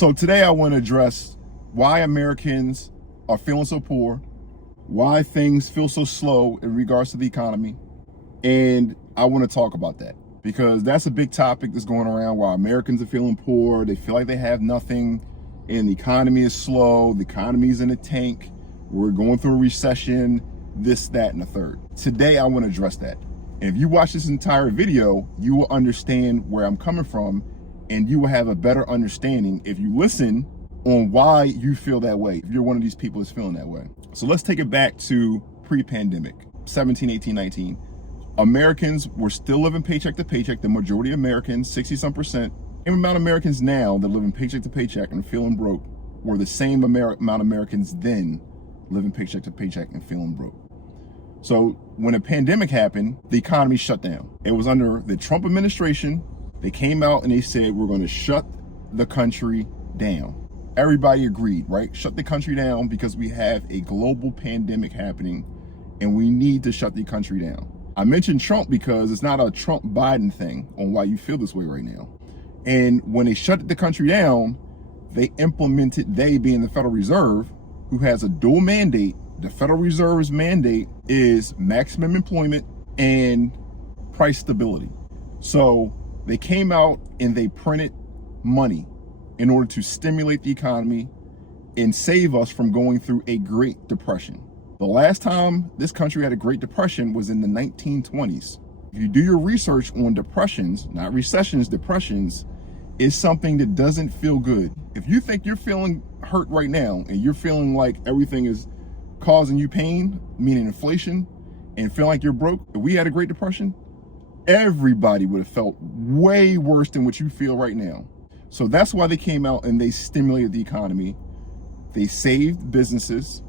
So today I want to address why Americans are feeling so poor, why things feel so slow in regards to the economy, and I want to talk about that because that's a big topic that's going around why Americans are feeling poor, they feel like they have nothing, and the economy is slow, the economy is in a tank, we're going through a recession, this, that, and the third. Today I want to address that. And if you watch this entire video, you will understand where I'm coming from, and you will have a better understanding if you listen on why you feel that way, if you're one of these people that's feeling that way. So let's take it back to pre-pandemic, 17, 18, 19. Americans were still living paycheck to paycheck. The majority of Americans, 60-some%, the amount of Americans now that living paycheck to paycheck and feeling broke were the same amount of Americans then living paycheck to paycheck and feeling broke. So when a pandemic happened, the economy shut down. It was under the Trump administration. They came out and they said, we're going to shut the country down. Everybody agreed, right? Shut the country down because we have a global pandemic happening and we need to shut the country down. I mentioned Trump because it's not a Trump-Biden thing on why you feel this way right now. And when they shut the country down, they implemented, they being the Federal Reserve, who has a dual mandate. The Federal Reserve's mandate is maximum employment and price stability. So they came out and they printed money in order to stimulate the economy and save us from going through a Great Depression. The last time this country had a Great Depression was in the 1920s. If you do your research on depressions, not recessions, depressions, is something that doesn't feel good. If you think you're feeling hurt right now and you're feeling like everything is causing you pain, meaning inflation, and feel like you're broke, if we had a Great Depression, everybody would have felt way worse than what you feel right now. So that's why they came out and they stimulated the economy. They saved businesses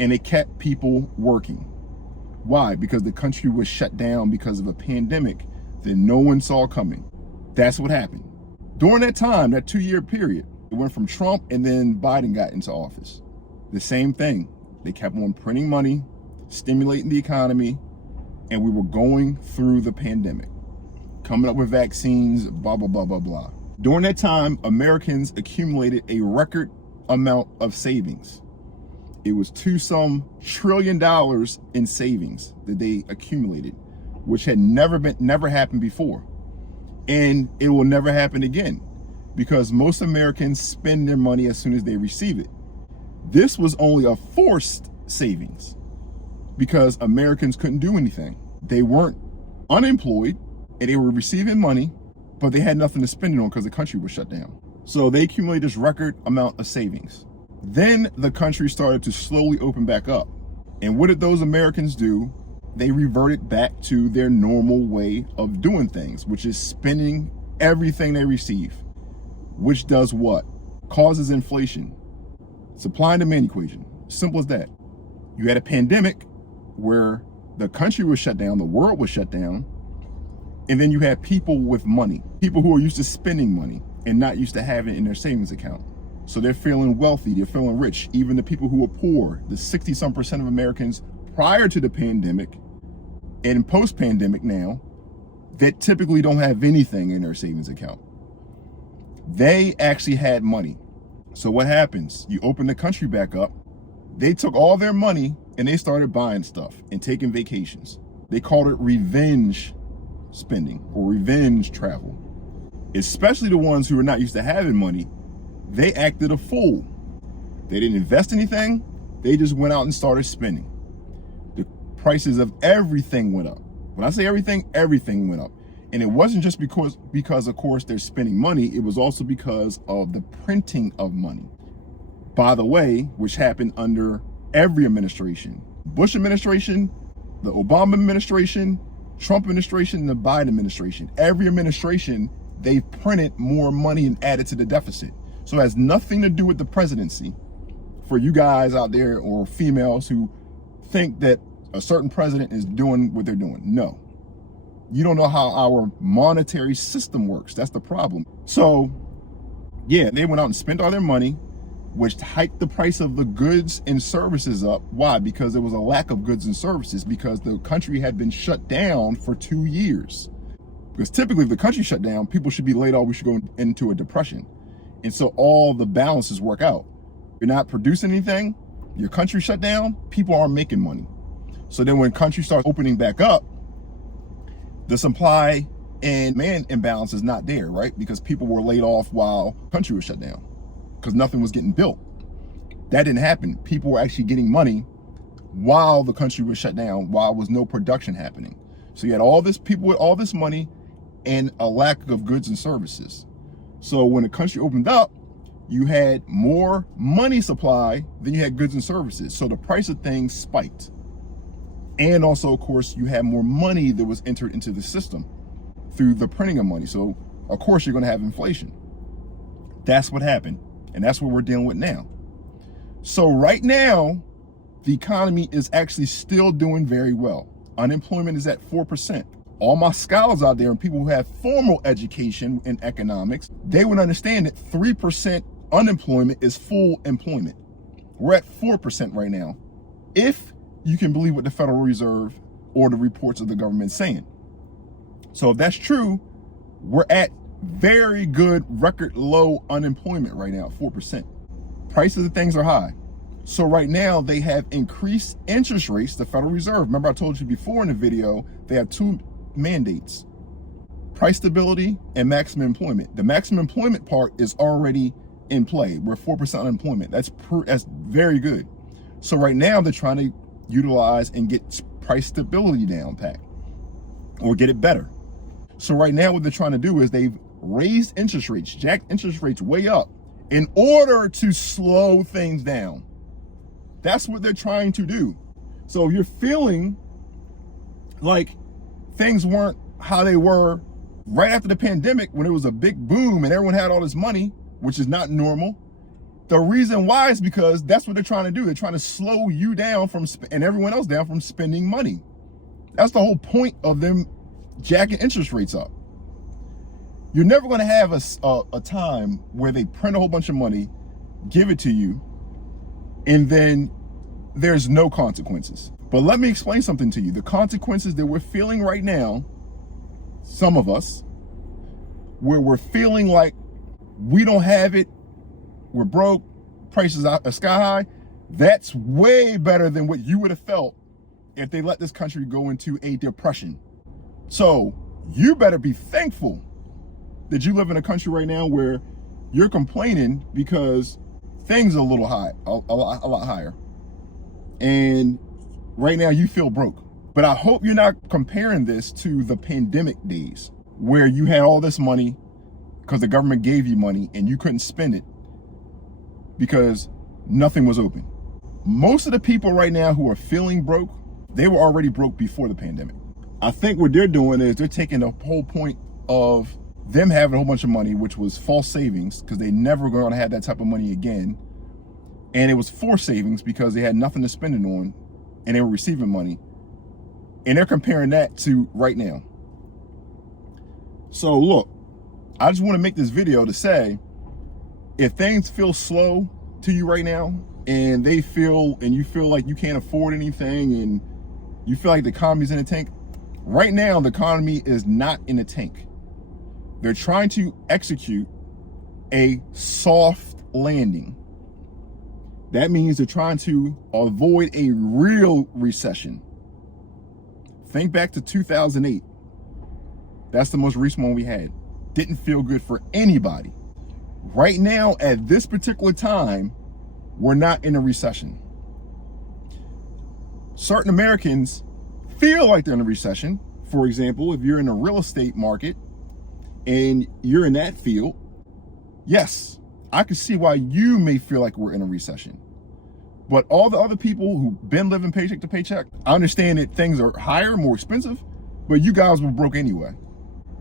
and they kept people working. Why? Because the country was shut down because of a pandemic that no one saw coming. That's what happened. During that time, that 2-year period, it went from Trump and then Biden got into office. The same thing. They kept on printing money, stimulating the economy, and we were going through the pandemic, coming up with vaccines, blah, blah, blah, blah, blah. During that time, Americans accumulated a record amount of savings. It was $2-some trillion in savings that they accumulated, which had never happened before. And it will never happen again because most Americans spend their money as soon as they receive it. This was only a forced savings because Americans couldn't do anything. They weren't unemployed and they were receiving money, but they had nothing to spend it on because the country was shut down. So they accumulated this record amount of savings. Then the country started to slowly open back up. And what did those Americans do? They reverted back to their normal way of doing things, which is spending everything they receive, which does what? Causes inflation. Supply and demand equation. Simple as that. You had a pandemic where the country was shut down, the world was shut down, and then you had people with money, people who are used to spending money and not used to having it in their savings account. So they're feeling wealthy, they're feeling rich. Even the people who are poor, the 60-some% of Americans prior to the pandemic and post-pandemic now, that typically don't have anything in their savings account. They actually had money. So what happens? You open the country back up, they took all their money and they started buying stuff and taking vacations. They called it revenge spending or revenge travel. Especially the ones who are not used to having money, they acted a fool. They didn't invest anything, they just went out and started spending. The prices of everything went up. When I say everything, everything went up. And it wasn't just because of course they're spending money, it was also because of the printing of money. By the way, which happened under every administration. Bush administration, the Obama administration, Trump administration, the Biden administration. Every administration, they printed more money and added to the deficit. So it has nothing to do with the presidency. For you guys out there or females who think that a certain president is doing what they're doing. No. You don't know how our monetary system works. That's the problem. So, yeah, they went out and spent all their money, which hiked the price of the goods and services up. Why? Because there was a lack of goods and services because the country had been shut down for 2 years. Because typically if the country shut down, people should be laid off, we should go into a depression. And so all the balances work out. You're not producing anything, your country shut down, people aren't making money. So then when country starts opening back up, the supply and demand imbalance is not there, right? Because people were laid off while country was shut down because nothing was getting built. That didn't happen. People were actually getting money while the country was shut down, while there was no production happening. So you had all this people with all this money and a lack of goods and services. So when the country opened up, you had more money supply than you had goods and services. So the price of things spiked. And also, of course, you had more money that was entered into the system through the printing of money. So of course you're going to have inflation. That's what happened. And that's what we're dealing with now. So right now, the economy is actually still doing very well. Unemployment is at 4%. All my scholars out there and people who have formal education in economics, they would understand that 3% unemployment is full employment. We're at 4% right now, if you can believe what the Federal Reserve or the reports of the government saying. So if that's true, we're at very good record low unemployment right now, 4%. Prices of things are high. So right now they have increased interest rates, the Federal Reserve. Remember I told you before in the video, they have two mandates: price stability and maximum employment. The maximum employment part is already in play. We're 4% unemployment. That's very good. So right now they're trying to utilize and get price stability down pat, or get it better. So right now what they're trying to do is they've raised interest rates, jacked interest rates way up in order to slow things down. That's what they're trying to do. So if you're feeling like things weren't how they were right after the pandemic, when it was a big boom and everyone had all this money, which is not normal, the reason why is because that's what they're trying to do. They're trying to slow you down from and everyone else down from spending money. That's the whole point of them jacking interest rates up. You're never going to have a time where they print a whole bunch of money, give it to you, and then there's no consequences. But let me explain something to you. The consequences that we're feeling right now, some of us, where we're feeling like we don't have it, we're broke, prices are sky high, that's way better than what you would have felt if they let this country go into a depression. So you better be thankful that you live in a country right now where you're complaining because things are a little high, a lot higher. And right now you feel broke. But I hope you're not comparing this to the pandemic days where you had all this money because the government gave you money and you couldn't spend it because nothing was open. Most of the people right now who are feeling broke, they were already broke before the pandemic. I think what they're doing is they're taking the whole point of them having a whole bunch of money, which was false savings because they never going to have that type of money again. And it was forced savings because they had nothing to spend it on and they were receiving money. And they're comparing that to right now. So look, I just want to make this video to say, if things feel slow to you right now and you feel like you can't afford anything and you feel like the economy's in a tank, right now the economy is not in a tank. They're trying to execute a soft landing. That means they're trying to avoid a real recession. Think back to 2008. That's the most recent one we had. Didn't feel good for anybody. Right now, at this particular time, we're not in a recession. Certain Americans feel like they're in a recession. For example, if you're in the real estate market and you're in that field, yes, I can see why you may feel like we're in a recession. But all the other people who've been living paycheck to paycheck, I understand that things are higher, more expensive, but you guys were broke anyway.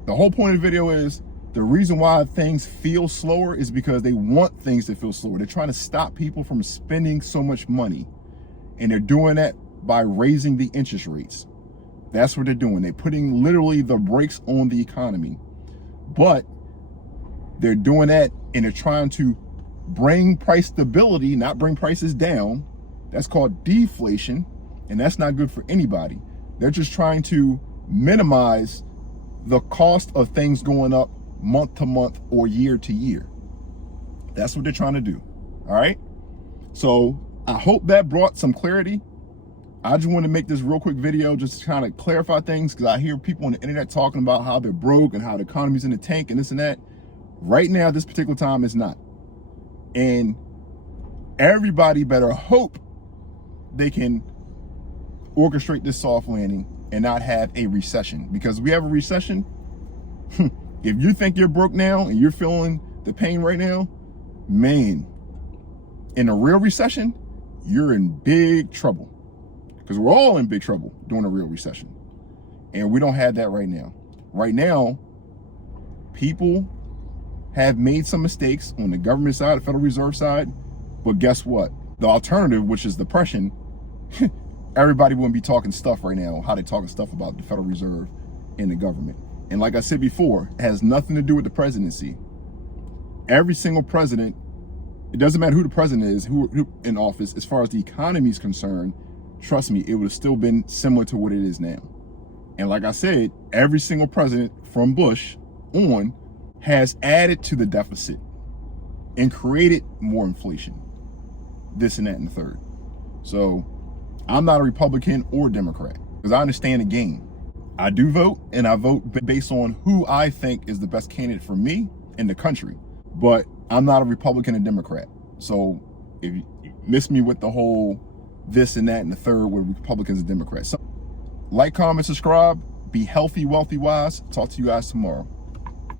The whole point of the video is the reason why things feel slower is because they want things to feel slower. They're trying to stop people from spending so much money. And they're doing that by raising the interest rates. That's what they're doing. They're putting literally the brakes on the economy. But they're doing that and they're trying to bring price stability, not bring prices down. That's called deflation, and that's not good for anybody. They're just trying to minimize the cost of things going up month to month or year to year. That's what they're trying to do. All right. So I hope that brought some clarity. I just want to make this real quick video just to kind of clarify things, because I hear people on the internet talking about how they're broke and how the economy's in the tank and this and that. Right now, this particular time, it's not. And everybody better hope they can orchestrate this soft landing and not have a recession. Because we have a recession, if you think you're broke now and you're feeling the pain right now, man, in a real recession, you're in big trouble. Because we're all in big trouble during a real recession. And we don't have that right now. Right now, people have made some mistakes on the government side, the Federal Reserve side. But guess what? The alternative, which is depression, everybody wouldn't be talking stuff right now, how they talking stuff about the Federal Reserve and the government. And like I said before, it has nothing to do with the presidency. Every single president, it doesn't matter who the president is, who in office, as far as the economy is concerned, trust me, it would have still been similar to what it is now. And like I said, every single president from Bush on has added to the deficit and created more inflation, this and that and the third. So I'm not a Republican or Democrat, because I understand the game. I do vote, and I vote based on who I think is the best candidate for me and the country. But I'm not a Republican or Democrat. So if you miss me with the whole this and that and the third with Republicans and Democrats. So like, comment, subscribe, be healthy, wealthy, wise. Talk to you guys tomorrow.